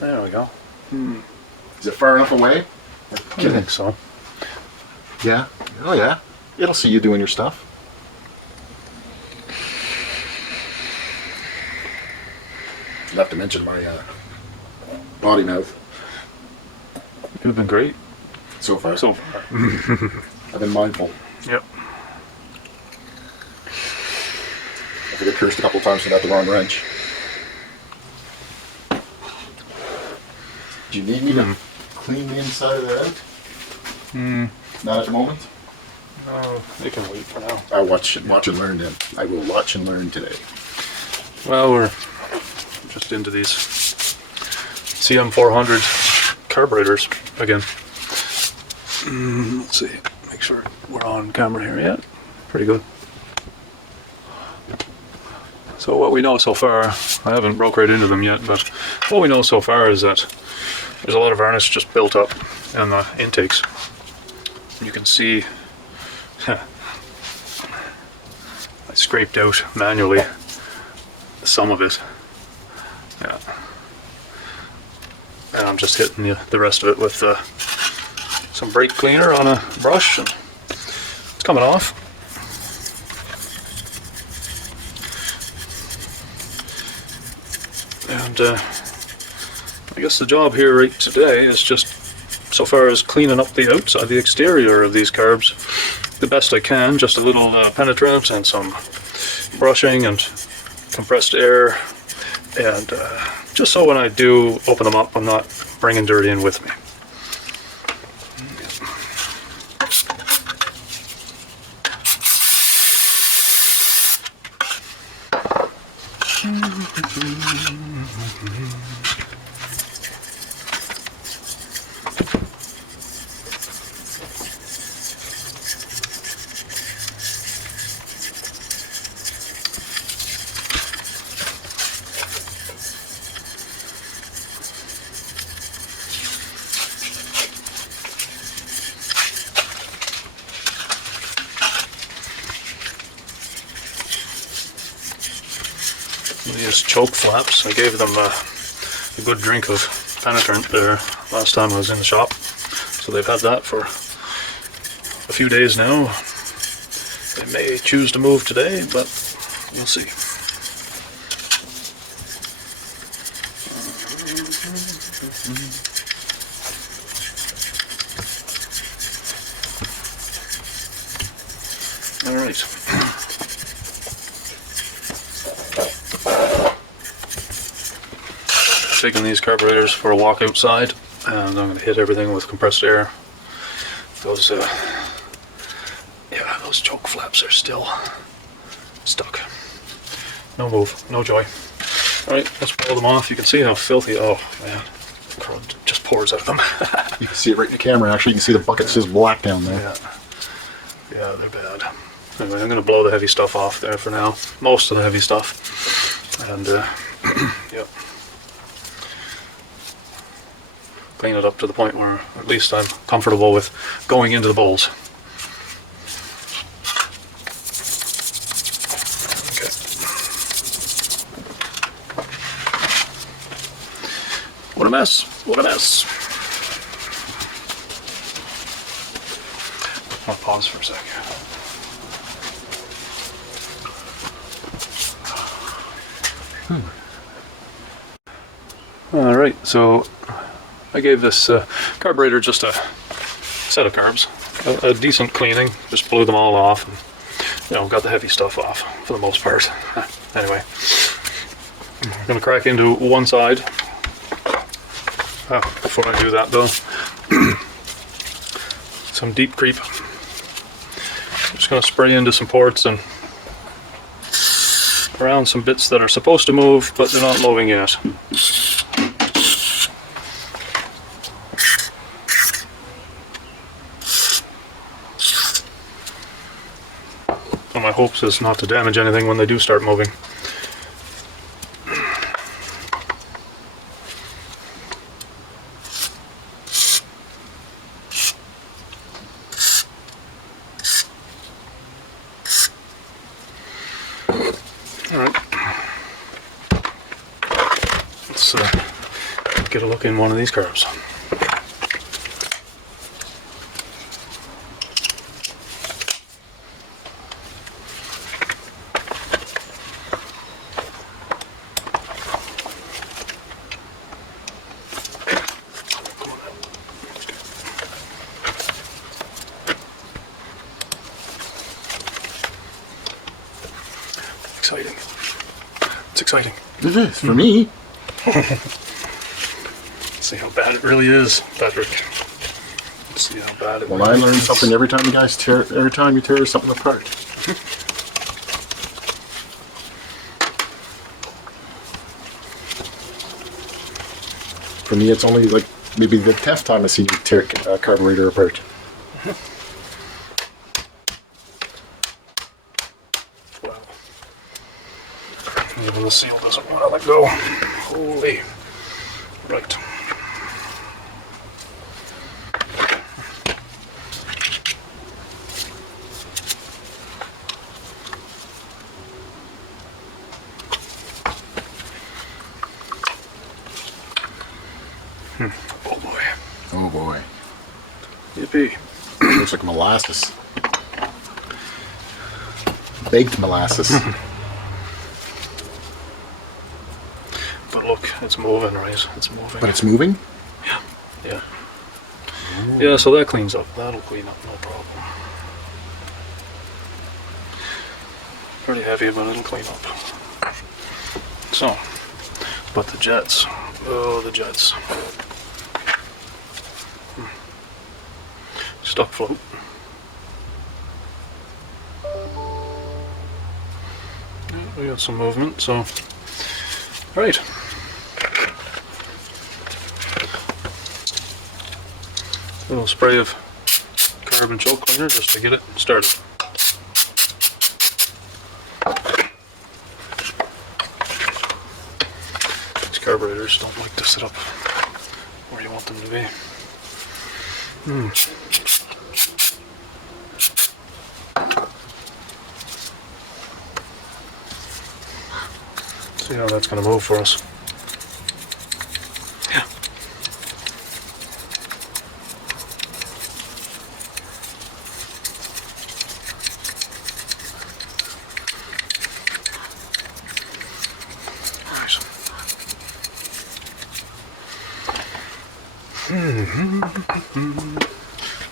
There we go. Is it far enough away? I think so. Yeah. Oh yeah. It'll see you doing your stuff. You'll have to mention my potty mouth. You've been great So far. so far. I've been mindful. Yep. I think I cursed a couple of times without the wrong wrench. Do you need me to clean the inside of that out? Not at the moment. No, they can wait for now. I watch and learn then. I will watch and learn today. Well, we're just into these CM400 carburetors again. Let's see. Make sure we're on camera here yet. Pretty good. So what we know so far, I haven't broke right into them yet, but what we know so far is that there's a lot of varnish just built up in the intakes. You can see I scraped out manually some of it. Yeah. And I'm just hitting the rest of it with some brake cleaner on a brush. And it's coming off. And I guess the job here right today is just, so far as cleaning up the outside, the exterior of these carbs, the best I can. Just a little penetrant and some brushing and compressed air, and just so when I do open them up, I'm not bringing dirt in with me. These choke flaps, I gave them a good drink of penetrant there last time I was in the shop, so they've had that for a few days now. They may choose to move today, but we'll see. All right. Taking these carburetors for a walk outside, and I'm going to hit everything with compressed air. Those, yeah, those choke flaps are still stuck. No move, no joy. All right, let's pull them off. You can see how filthy. Oh man, crud just pours out of them. You can see it right in the camera. Actually, you can see the bucket says black down there. Yeah, they're bad. Anyway, I'm going to blow the heavy stuff off there for now. Most of the heavy stuff, and yeah. Clean it up to the point where at least I'm comfortable with going into the bowls. Okay. What a mess! What a mess! I'll pause for a second. All right, so I gave this carburetor just a set of carbs, a decent cleaning, just blew them all off, and, you know, got the heavy stuff off for the most part. Anyway, I'm going to crack into one side. Before I do that though, some deep creep. I'm just going to spray into some ports and around some bits that are supposed to move, but they're not moving yet. My hopes is not to damage anything when they do start moving. All right. Let's get a look in one of these carbs. Exciting. It's exciting. It is, for me. See how bad it really is, Patrick. Let's see how bad it Well, really I learn is. something every time you tear something apart. For me, it's only like maybe the 10th time I've seen you tear a carburetor apart. Wow. Even the seal doesn't want to let go. Holy. Right. Oh boy. Oh boy. Yippee. Looks like molasses. Baked molasses. But look, it's moving, right? It's moving. But it's moving? Yeah. Yeah, so that cleans up. That'll clean up, no problem. Pretty heavy, but it'll clean up. So, but the jets. Oh, the jets. Stuck float. Yeah, we got some movement, so. Right. A little spray of carb and choke cleaner just to get it started. These carburetors don't like to sit up where you want them to be. See how that's going to move for us. Yeah.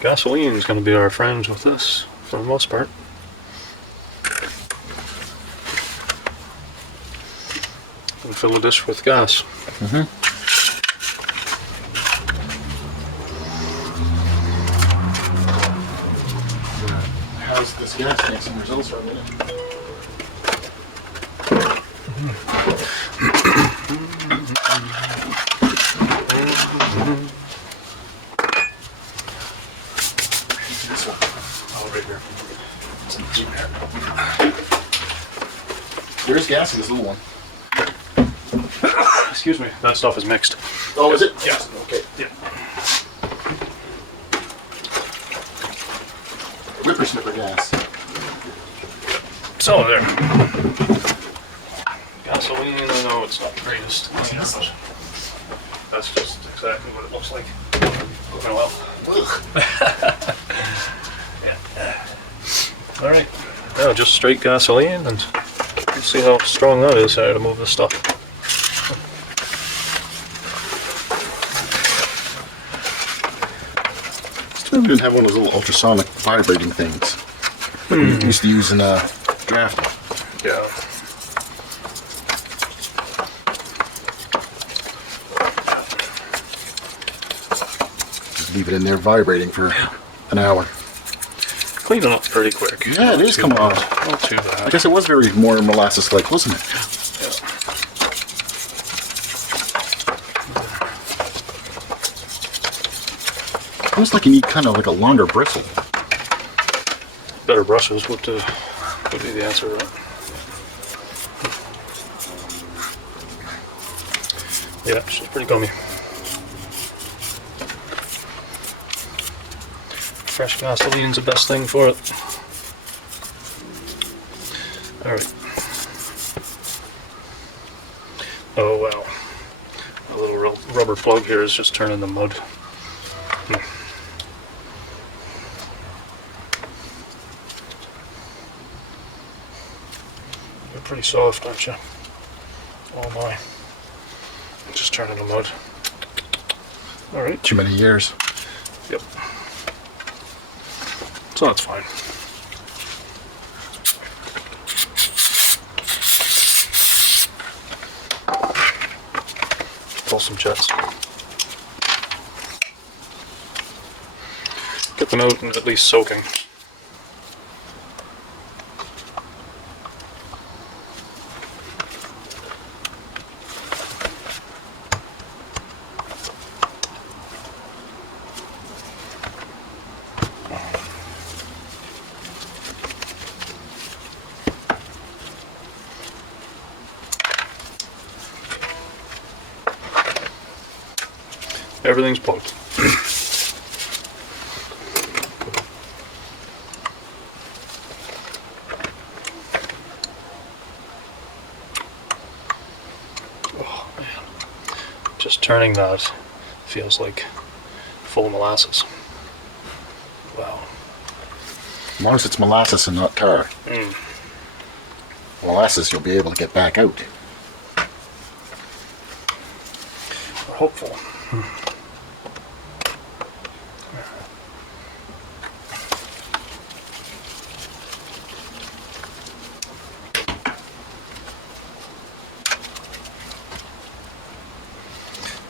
Gasoline is going to be our friend with this, for the most part. And fill the dish with gas. How's this gas? Get some results from it. This one. Oh, right here. There's gas in this little one. Excuse me, that stuff is mixed. Oh, is it? Yes. Okay. Yeah. Whippersnipper gas. So there. Gasoline, I know it's not the greatest, but that's just exactly what it looks like. Oh well. Yeah. All right. Now just straight gasoline, and you see how strong that is to move this stuff. We didn't have one of those little ultrasonic vibrating things that we used to use in drafting. Yeah. Just leave it in there vibrating for an hour. Cleaning up pretty quick. Yeah, it is coming on. Not too I bad. guess it was very more molasses-like, wasn't it? Almost like you need kind of like a longer bristle. Better brushes would be the answer, right? Yeah, she's pretty gummy. Fresh gasoline's the best thing for it. Alright. Oh wow. A little rubber plug here is just turning the mud. You're pretty soft, aren't you? Oh my. Just turning the mud. Alright. Too many years. Yep. So that's fine. Pull some jets. Get them out and at least soaking. Everything's plugged. Oh man. Just turning that feels like full molasses. Wow. As long as it's molasses and not tar. Molasses you'll be able to get back out. We're hopeful.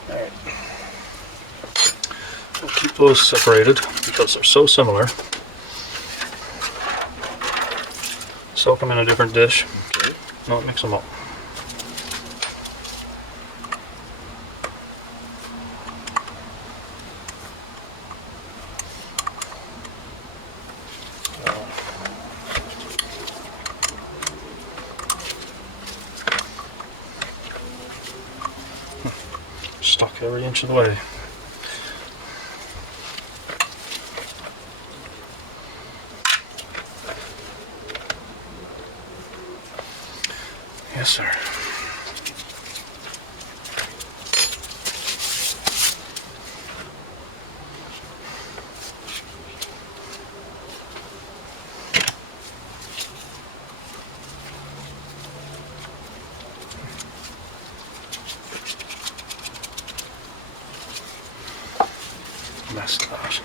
Alright. We'll keep those separated because they're so similar. Soak them in a different dish. Okay. Not mix them up. Stuck every inch of the way. Yes, sir. Messed that.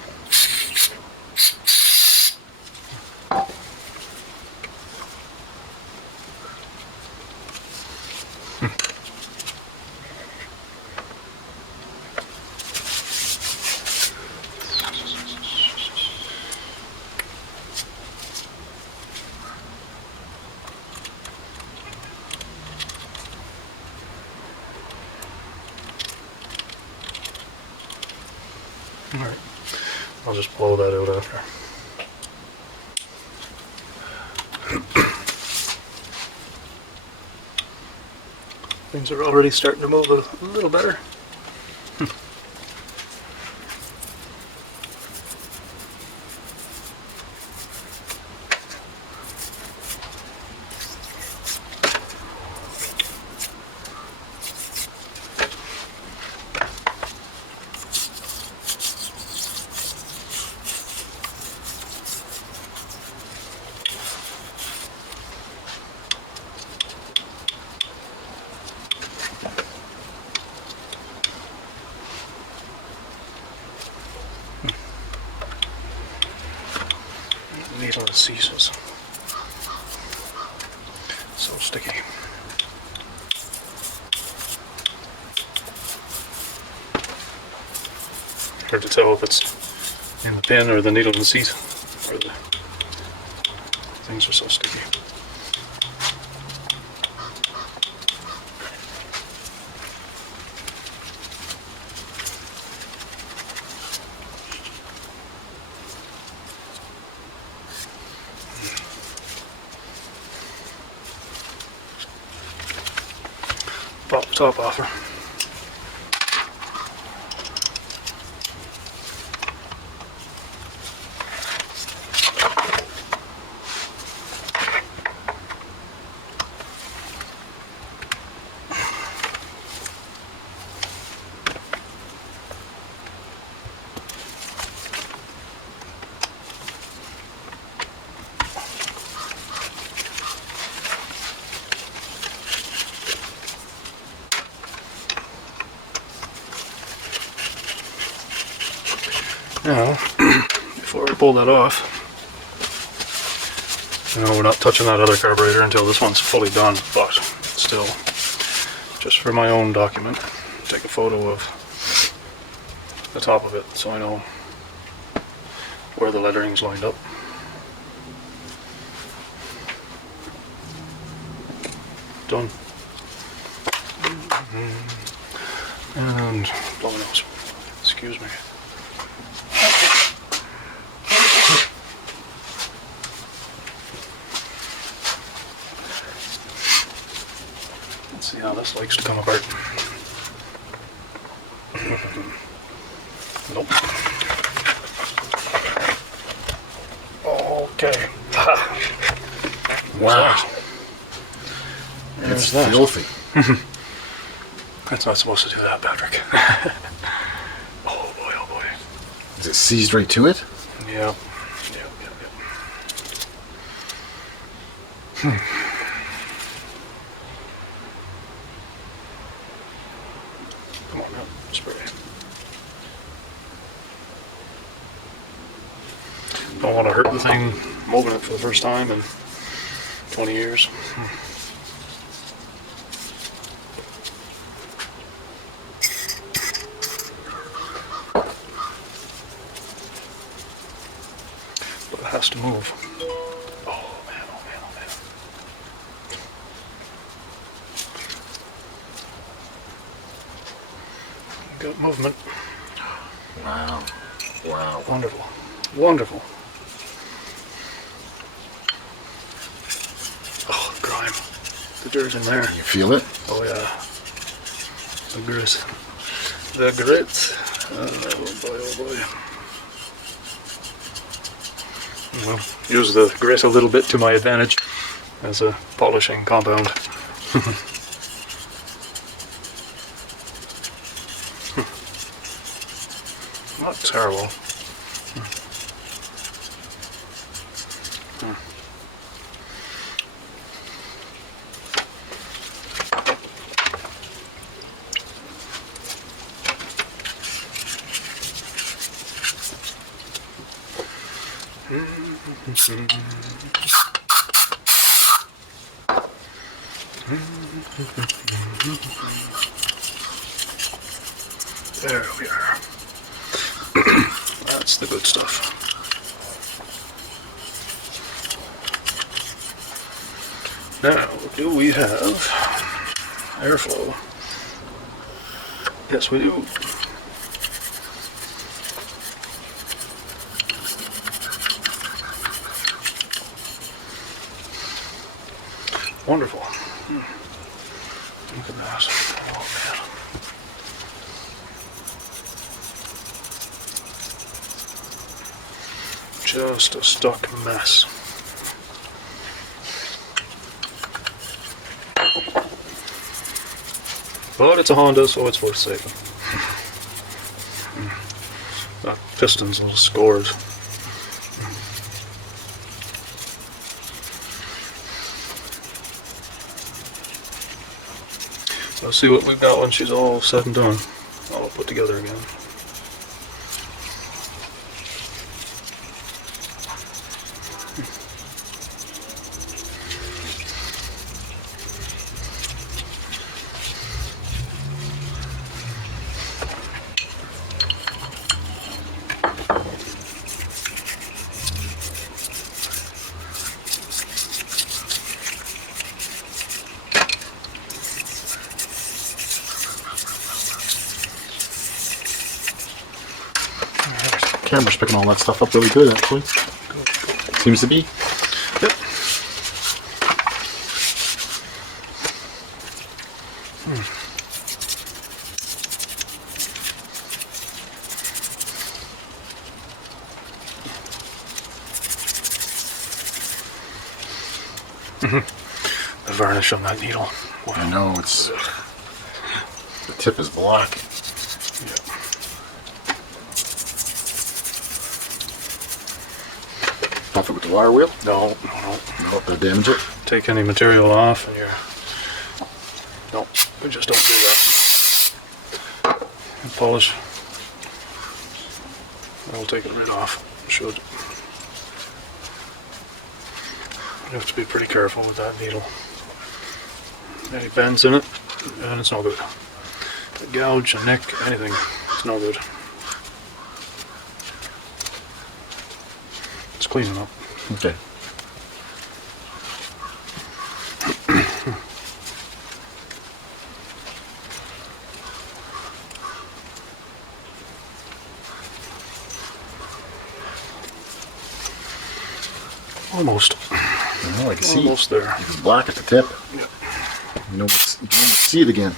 Alright, I'll just blow that out after. Things are already starting to move a little better. Needle ceases. So sticky. Hard to tell if it's in the pin or the needle in the seat, or the things are so sticky. Pop the top off her. Now, before I pull that off, we're not touching that other carburetor until this one's fully done, but still, just for my own document, take a photo of the top of it so I know where the lettering's lined up. Done. And blowing nose. Excuse me. Let's see how this likes to come apart. Nope. Okay. Ha. Wow. There's It's that. filthy. That's not supposed to do that, Patrick. Oh boy, oh boy. Is it seized right to it? Yeah. Come on now, spray. Don't want to hurt the thing moving it for the first time in 20 years. But it has to move. Oh man, oh man, oh man. Got movement. Wow. Wow. Wonderful. Wonderful. Oh, grime. The dirt's in there. You feel it? Oh yeah. The grit. The grit. Oh boy, oh boy. Well, use the grit a little bit to my advantage as a polishing compound. Not terrible. There we are. That's the good stuff. Now, do we have airflow? Yes, we do. Wonderful. Look at that. Oh man. Just a stuck mess. But it's a Honda, so it's worth saving. That pistons and scores. So let's see what we've got when she's all said and done. All put together again. Camera's picking all that stuff up really good, actually. Seems to be. Yep. The varnish on that needle. Wow. I know, it's... The tip is black. Yeah. Pop it with the wire wheel. No. Not to damage it. Take any material off and you're... No, we just don't do that. And polish I'll take it right off. Should. You have to be pretty careful with that needle. Any bends in it, and it's no good. A gouge, a nick, anything, it's no good. It's cleaning up. Okay. Almost. Oh, I can see. Almost there. It's black at the tip. Yep. You can almost see it again.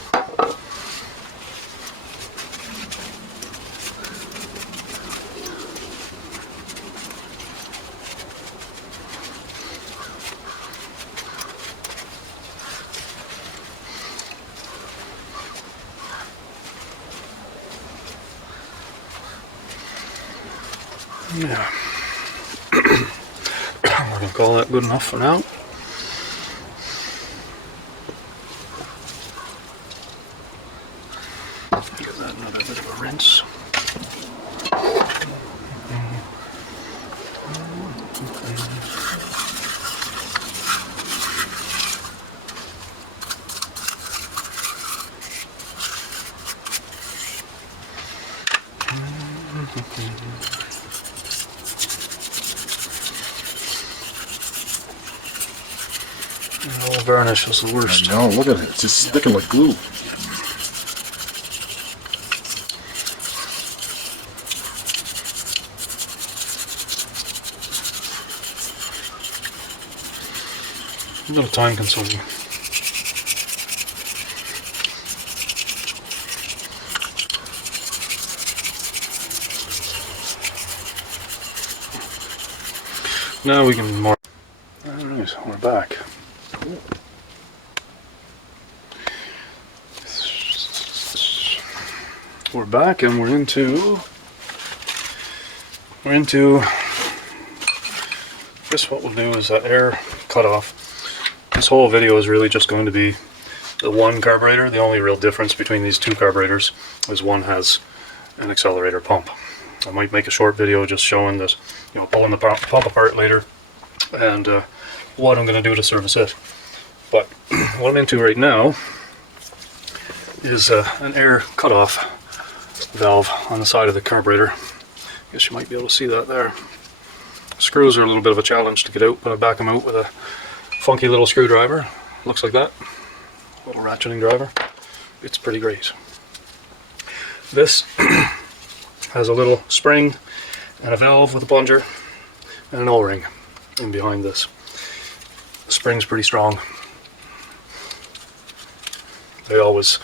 Yeah. We're going to call that good enough for now. Give that another bit of a rinse. Oh, varnish is the worst. No, look at it. It's just sticking like glue. A little time consuming. Now we can mark. Alright, we're back. We're back and we're into just what we'll do is that air cutoff. This whole video is really just going to be the one carburetor. The only real difference between these two carburetors is one has an accelerator pump. I might make a short video just showing this, you know, pulling the pump apart later and what I'm going to do to service it. But what I'm into right now is an air cutoff valve on the side of the carburetor. I guess you might be able to see that there. Screws are a little bit of a challenge to get out, but I back them out with a funky little screwdriver. Looks like that. Little ratcheting driver. It's pretty great. This has a little spring and a valve with a plunger and an O-ring in behind this. The spring's pretty strong. They always,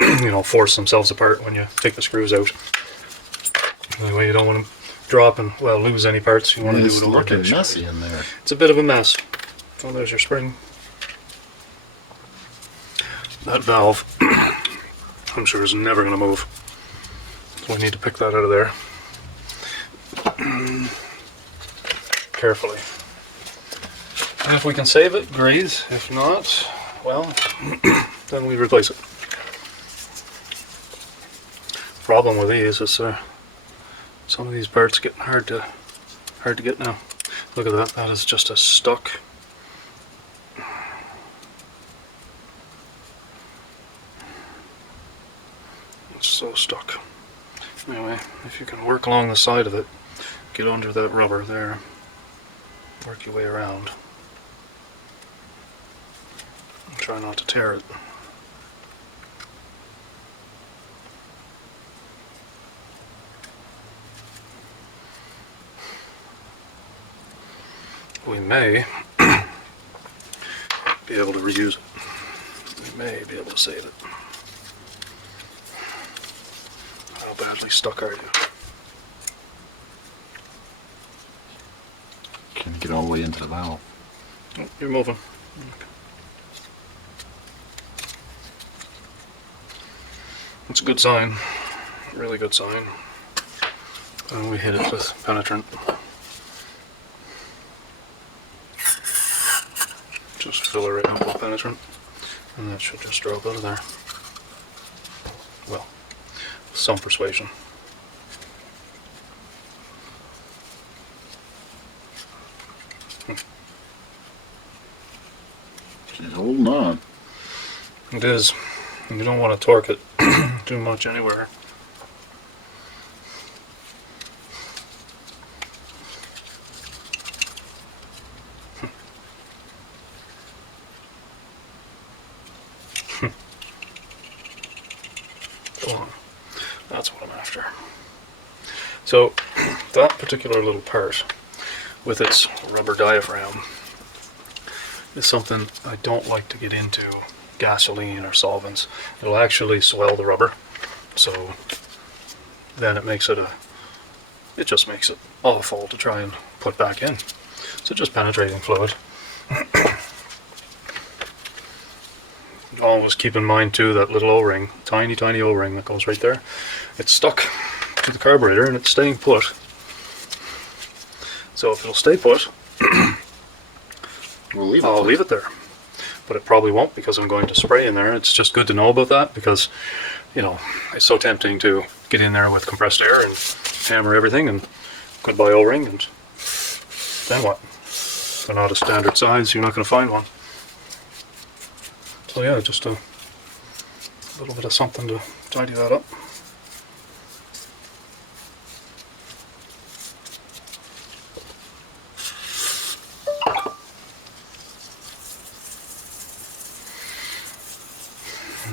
you know, force themselves apart when you take the screws out. Anyway, you don't want to drop and, well, lose any parts. You want to do it over. It's looking messy in there. It's a bit of a mess. Oh, there's your spring. That valve, I'm sure, is never going to move. So we need to pick that out of there. Carefully. And if we can save it, great. If not, well, then we replace it. Problem with these is some of these parts get hard to get now. Look at that. That is just a stuck. It's so stuck. Anyway, if you can work along the side of it, get under that rubber there, work your way around. Try not to tear it. We may be able to reuse it. We may be able to save it. How badly stuck are you? Can you get all the way into the valve? Oh, you're moving. Okay. It's a good sign. Really good sign. And we hit it with penetrant. Just fill it right up with penetrant, and that should just drop out of there. Well, some persuasion. holding on. It is. You don't want to torque it too much anywhere. Go on. That's what I'm after. So that particular little part with its rubber diaphragm is something I don't like to get into gasoline or solvents. It'll actually swell the rubber, so then it just makes it awful to try and put back in. So just penetrating fluid. Always keep in mind too that little O-ring, tiny O-ring that goes right there. It's stuck to the carburetor and it's staying put. So if it'll stay put, I'll leave it there. But it probably won't because I'm going to spray in there. It's just good to know about that because, you know, it's so tempting to get in there with compressed air and hammer everything and goodbye O-ring, and then what? They're not a standard size, you're not going to find one. So yeah, just a little bit of something to tidy that up.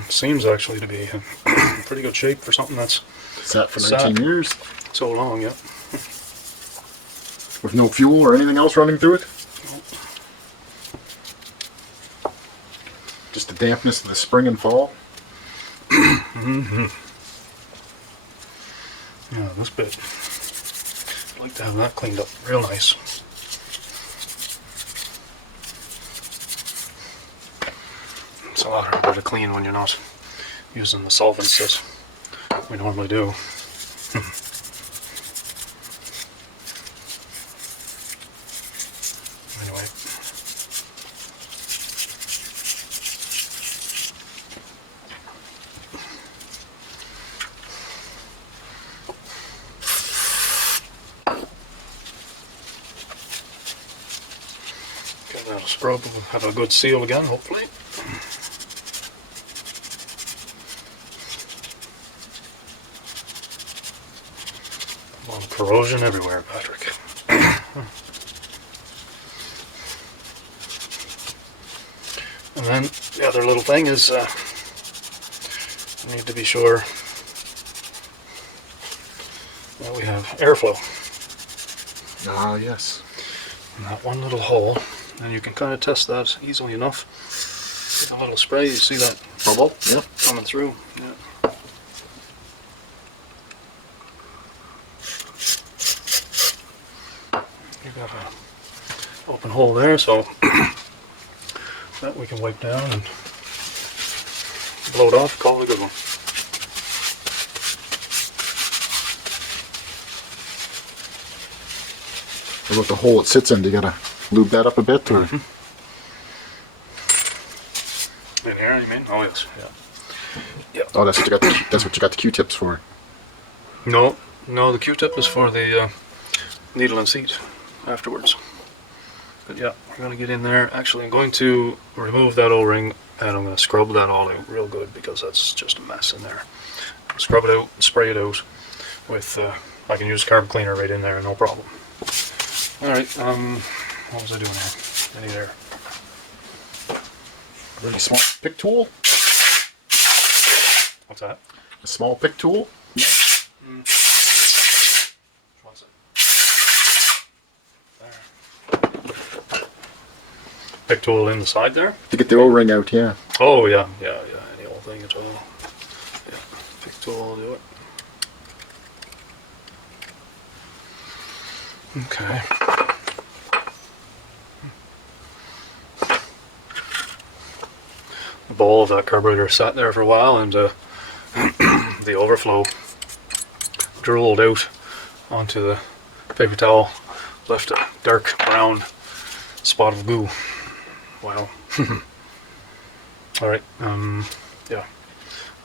Seems actually to be in pretty good shape for something that's sat for 19 years. So long, yeah. With no fuel or anything else running through it? Nope. Just the dampness of the spring and fall? Mm-hmm. Yeah, this bit, I'd like to have that cleaned up real nice. It's a lot harder to clean when you're not using the solvents that we normally do. Anyway. Get that scrub, we'll have a good seal again, hopefully. A lot of corrosion everywhere, Patrick. And then the other little thing is I need to be sure that we have airflow. Ah, yes. In that one little hole, and you can kind of test that easily enough. With a little spray, you see that bubble? Yeah. coming through. Yeah. You got an open hole there, so that we can wipe down and blow it off, call it a good one. What about the hole it sits in? Do you gotta lube that up a bit, or? In here, you mean? Oh yes. Yeah. Yeah. Oh, that's what you got the Q-tips for. No, the Q-tip is for the needle and seat afterwards. But yeah, we're going to get in there. Actually, I'm going to remove that O-ring and I'm going to scrub that all out real good because that's just a mess in there. Scrub it out, spray it out with, I can use carb cleaner right in there, no problem. Alright, what was I doing here? Any there? Really small pick tool? What's that? A small pick tool? What's it? There. Pick tool in the side there? To get the O-ring out, yeah. Oh yeah, any old thing at all. Yeah, pick tool will do it. Okay. The bowl of that carburetor sat there for a while, and the overflow drooled out onto the paper towel, left a dark brown spot of goo. Wow. Alright, yeah,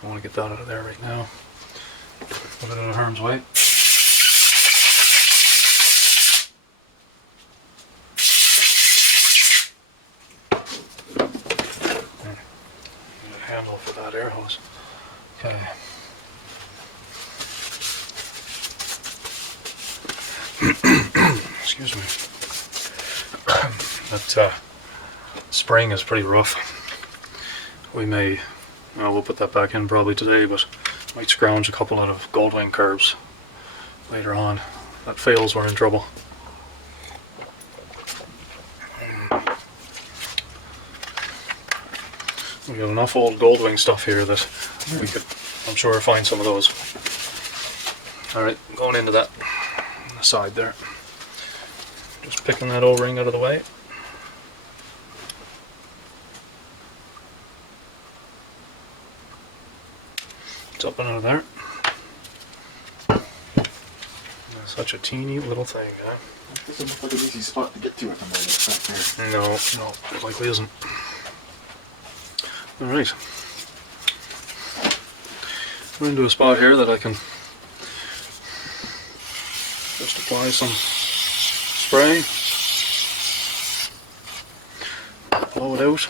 I want to get that out of there right now. Put it out of harm's way. Okay. Excuse me. That spraying is pretty rough. We may, well, we'll put that back in probably today, but might scrounge a couple out of Goldwing carbs later on. If that fails, we're in trouble. We have enough old Goldwing stuff here that we could, I'm sure, find some of those. Alright, going into that on the side there. Just picking that O-ring out of the way. It's up and out of there. Such a teeny little thing, huh? It doesn't look like an easy spot to get to at the moment. Back there. No, it likely isn't. Alright. We're into a spot here that I can just apply some spray, blow it out.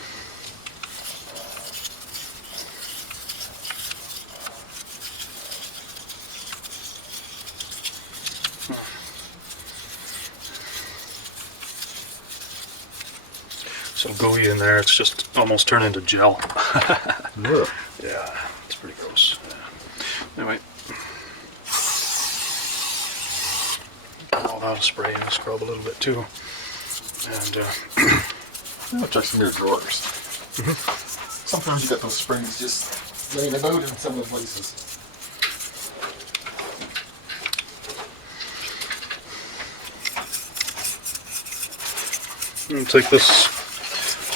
So gooey in there, it's just almost turned into gel. Yeah. Yeah, it's pretty gross. Yeah. Anyway, all out of spray and scrub a little bit too. And I'll check some of your drawers. Sometimes you get those springs just laying about in some of the places. I'll take this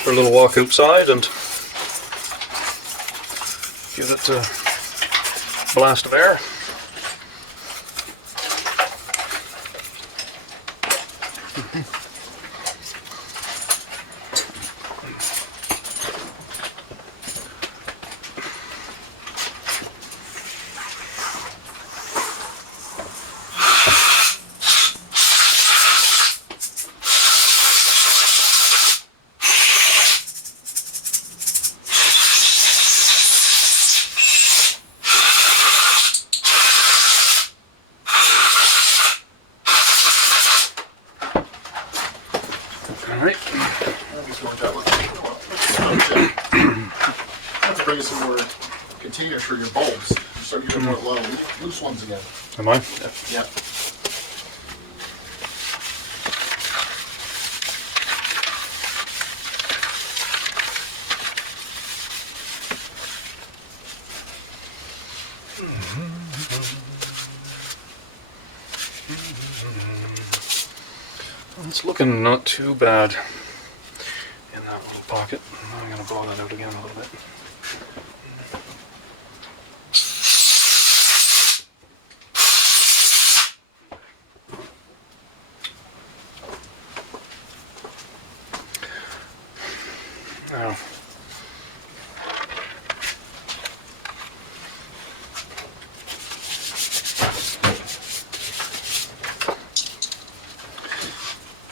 for a little walk outside and give it a blast of air. Alright. I'm just going that way. I have to bring you some more containers for your bulbs. You start getting more low. Loose ones again. Am I? Yeah. It's looking not too bad in that little pocket. I'm going to blow that out again a little bit. Now,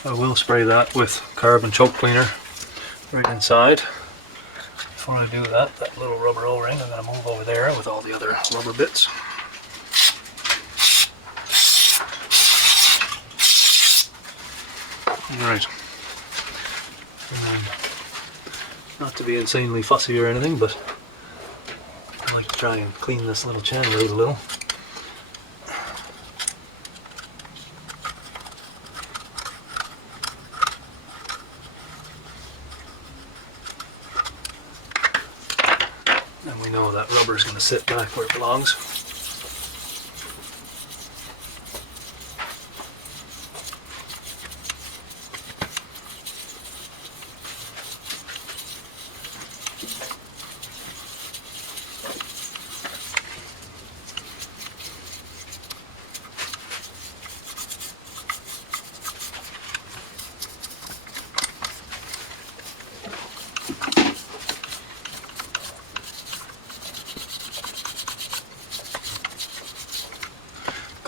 I will spray that with carb and choke cleaner right inside. Before I do that, that little rubber O-ring, I'm going to move over there with all the other rubber bits. Alright. Not to be insanely fussy or anything, but I like to try and clean this little channel out a little. And we know that rubber is going to sit back where it belongs.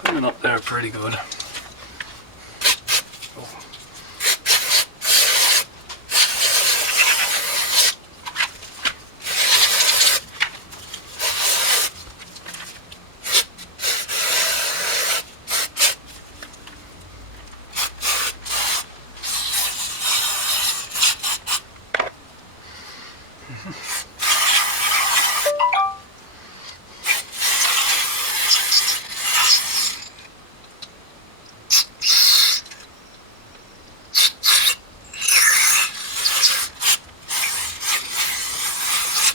Coming up there pretty good. Oh.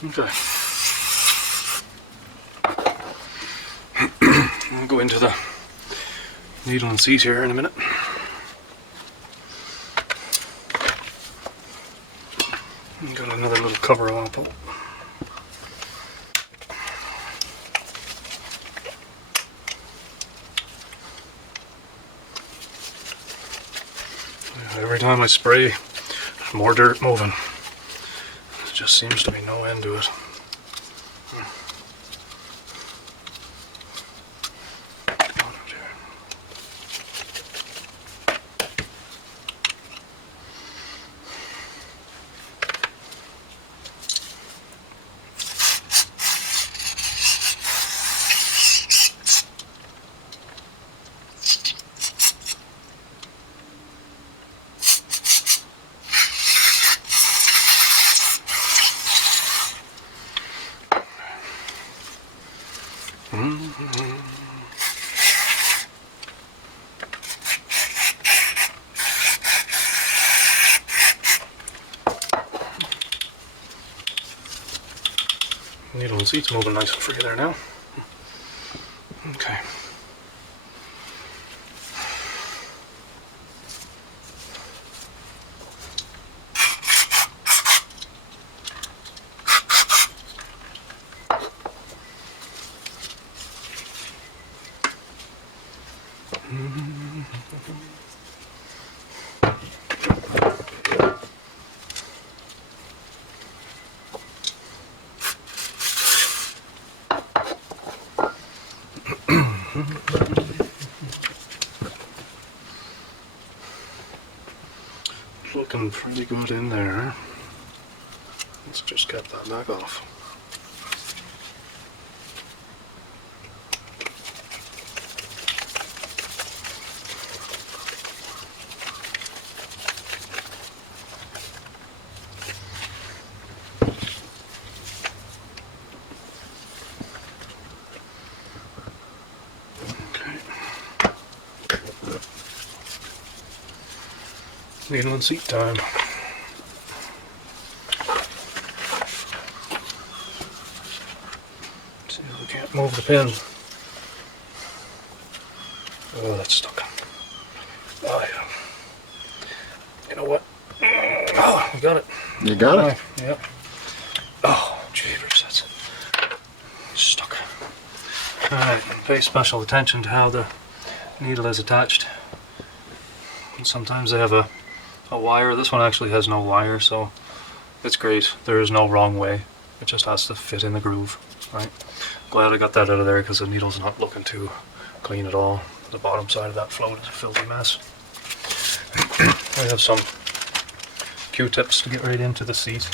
Okay. I'll go into the needle and seat here in a minute. Got another little cover I want to pull. Every time I spray, more dirt moving. There just seems to be no end to it. Needle and seat's moving nice and free there now. Okay. Looking pretty good in there. Let's just get that back off. Needle and seat time. See if we can't move the pin. Oh, that's stuck. Oh, yeah. You know what? Oh, we got it. You got it? Yep. Oh, jeepers, that's stuck. Alright, pay special attention to how the needle is attached. And sometimes they have a wire. This one actually has no wire, so it's great. There is no wrong way. It just has to fit in the groove, right? Glad I got that out of there because the needle's not looking too clean at all. The bottom side of that float is a filthy mess. I have some Q-tips to get right into the seat.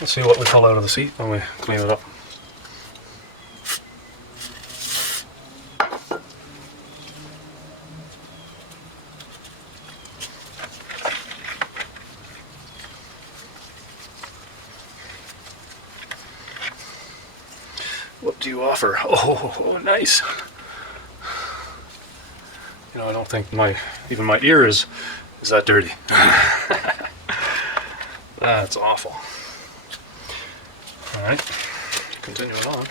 Let's see what we pull out of the seat when we clean it up. What do you offer? Oh, nice. You know, I don't think even my ear is that dirty. That's awful. All right, continuing on.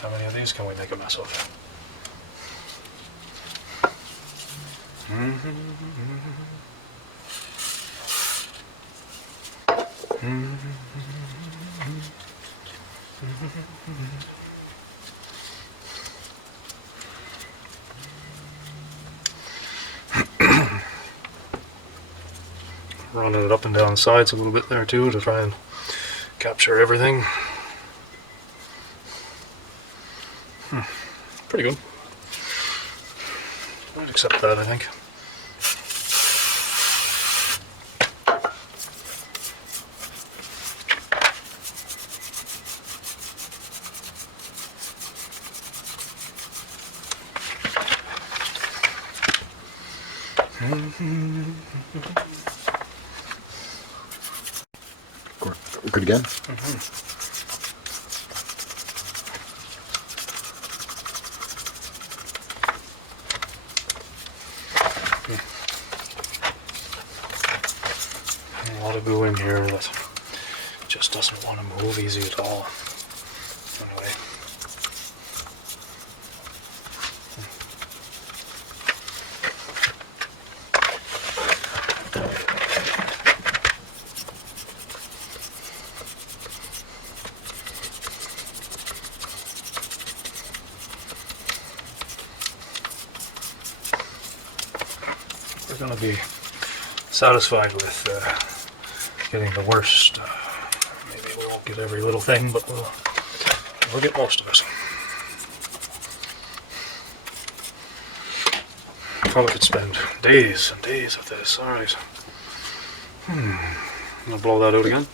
How many of these can we make a mess of? Running it up and down the sides a little bit there too to try and capture everything. Pretty good. I'd accept that, I think. Good again? A lot of glue in here. The just doesn't want to move easy at all. Anyway. We're going to be satisfied with getting the worst. Maybe we won't get every little thing, but we'll get most of it. Probably could spend days and days with this. All right. I'm gonna blow that out again.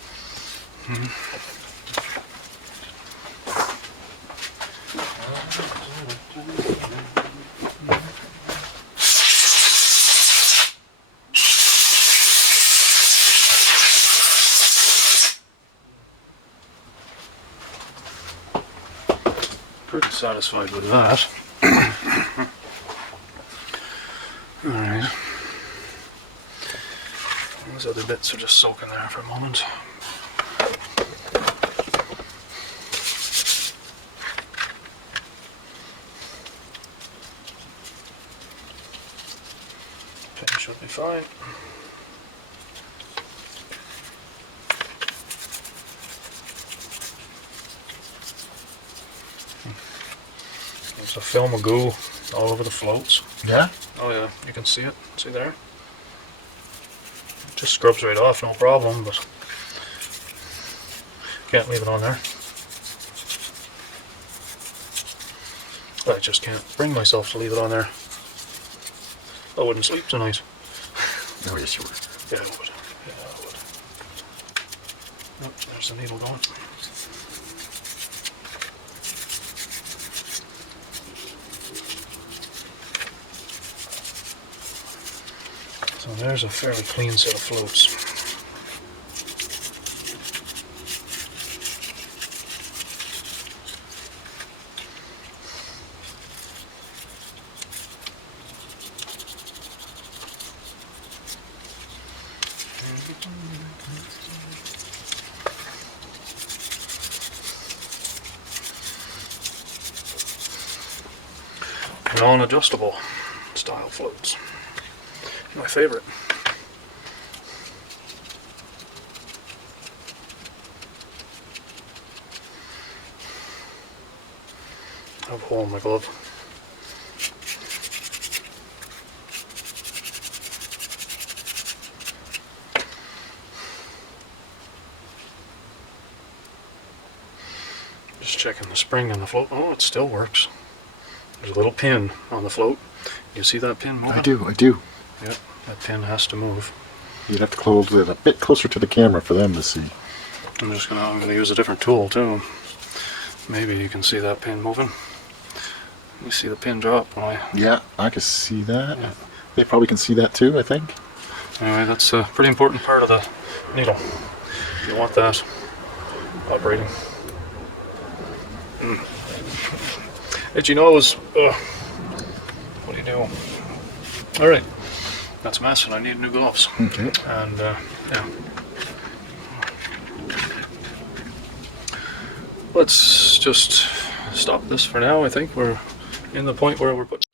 Pretty satisfied with that. Alright. Those other bits are just soaking there for a moment. Pin should be fine. There's a film of goo all over the floats. Yeah? Oh yeah, you can see it. See there? It just scrubs right off, no problem, but can't leave it on there. I just can't bring myself to leave it on there. I wouldn't sleep tonight. Oh, yes, you would. Yeah, I would. Yeah, I would. Oh, there's the needle going. So there's a fairly clean set of floats. Non-adjustable style floats. My favorite. I have a hole in my glove. Just checking the spring on the float. Oh, it still works. There's a little pin on the float. You see that pin moving? I do. Yep, that pin has to move. You'd have to close it a bit closer to the camera for them to see. I'm gonna use a different tool too. Maybe you can see that pin moving. You see the pin drop when I... Yeah, I can see that. Yeah. They probably can see that too, I think. Anyway, that's a pretty important part of the needle. You want that operating. Itchy nose. What do you do? Alright, that's a mess and I need new gloves. Okay. And yeah. Let's just stop this for now. I think we're in the point where we're putting